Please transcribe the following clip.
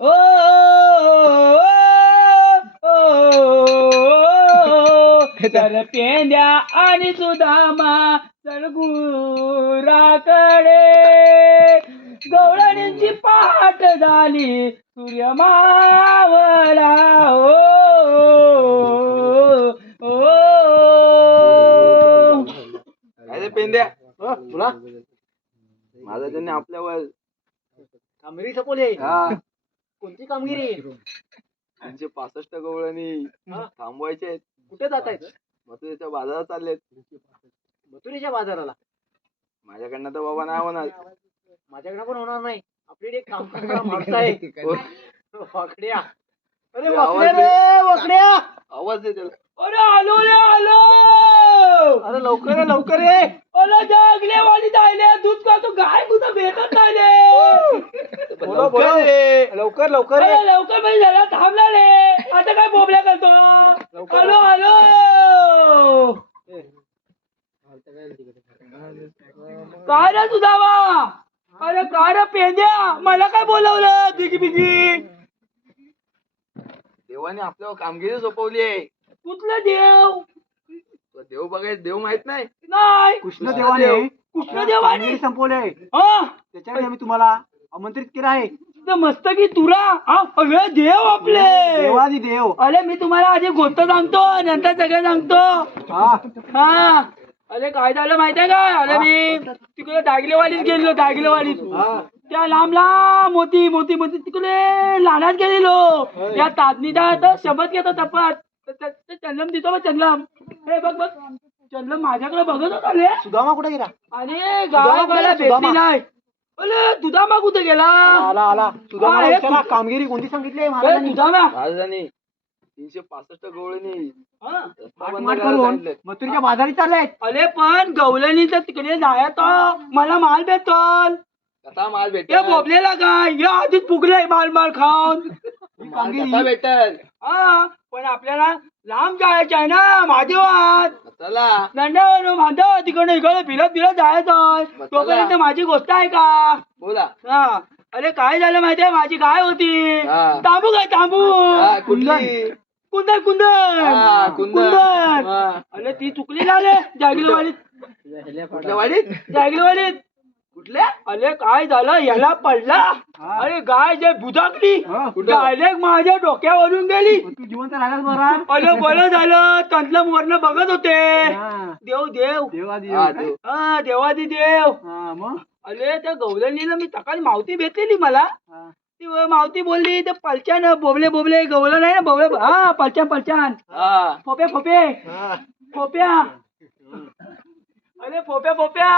ओ, तर पेंद्या आणि सुदामा सळगुराकडे गवळणींची पहाट झाली सूर्य मावला ओ, पेंद्या हो, तुला माझं त्यांनी आपल्यावर कामगिरी सपोले हा कोणती कामगिरी? तीनशे पासष्ट गवळणी हा. थांबवायचे आहेत. कुठे जात आहेत? मथुरेच्या बाजारात चाललेत. मथुरेच्या बाजाराला? माझ्याकडनं तर बाबा नाही होणार. माझ्याकडे पण होणार नाही. आपली एक काम करणारा माणूस आहे हो. वाकड्या. अरे ते वाकड्या आवाज रे वाकड्या. आवाज दे त्याला. अरे आलो रे आलो. अरे लवकर ये लवकर ये. अरे जागले वाली जायले. दूध का तो गाय कुठं भेटत नाही रे. बोलो लवकर बोलो. लवकर लवकर अरे ये लवकर म्हणजे झाला थांबला रे. आता काय बोबल्या करतो? लवकर. आलो आलो काय रे सुधावा अरे काय रे पेंद्या मला काय बोलवलं? बिगी बिगी. देवाने आपल्यावर कामगिरी सोपवली आहे. कुठलं देव? तुला देव बघायचं देव माहीत नाही. नाही. कृष्ण देवाने कृष्ण देवाने संपवले हा. त्याच्यामुळे आम्ही तुम्हाला आमंत्रित केलं आहे. ते मस्तकी तुरा? हा अरे देव आपले. देवादी देव. अरे मी तुम्हाला आधी गोष्ट सांगतो नंतर सगळं सांगतो. हा. हा. अरे काय झालं माहितीये का? अरे मी तिकडे दागिलेवालीत गेलेलो दागिलेवालीत हा. त्या लांब लांब मोती मोती मोती तिकडे लहानात गेलेलो. या ताजनीदा तर शपथ घेतो तपात चंदम देतो बघ चंदम हे बघ बघ. चंदम माझ्याकडे बघत होता रे सुदामा कुठे गेला? सुदामा कुठे? सुदामा? भेटली नाही. अरे दुधामा कुठे गेला? आला आला. हे विचारा, कामगिरी कोणती सांगितली आहे ए, महाराजांनी? दुधामा? तीनशे पासष्ट गवळणी. हा. रस्ता आठ बंद माठ करायला करून सांगितलेत. मथुरेच्या बाजारी चालले अरे पण गवलनीचं तिकडे जायचं मला माल भेटल. कसा माल भेटेल? बोबलेला काय? या आधीच फुगले माल माल खाऊन. माल कामगिरी भेटेल? हा पण आपल्याला लांब जायचं आहे ना माझेवात चला दंडावर तिकडे इकडे फिरत फिरत जायचं. तोपर्यंत माझी गोष्ट आहे का? बोला. हा. अरे काय झालं माहितीये? माझी गाय होती. हा. तांबू काय तांबू? हा, कुठली कुंदन कुंदन. हा, कुंदन. कुंदन. हा. अरे ती चुकली ना रे जागीरवाडीत. कुठल्या वाडीत? जागीरवाडीत. कुठल्या? अरे काय झालं? याला पडला? अरे गाय जे बुधाकली? डायरेक्ट माझ्या डोक्यावरून गेली. तू जिवंत राहिलास बरा. अरे बरं झालं. तंतलं मोरण बघत होते. हा. देव देव. देवादी हा, देव. देव. हा देवादी देव. हा मग? अरे त्या गवलणीला मी सकाळी मावती भेटलेली मला. हा. ती मावती बोलली ते पलच्यान बोबले बोबले गवलं नाही ना बोबले हा पलचान पलचान हा. फोपे फोपे हा. फोप्या. अरे फोप्या फोप्या.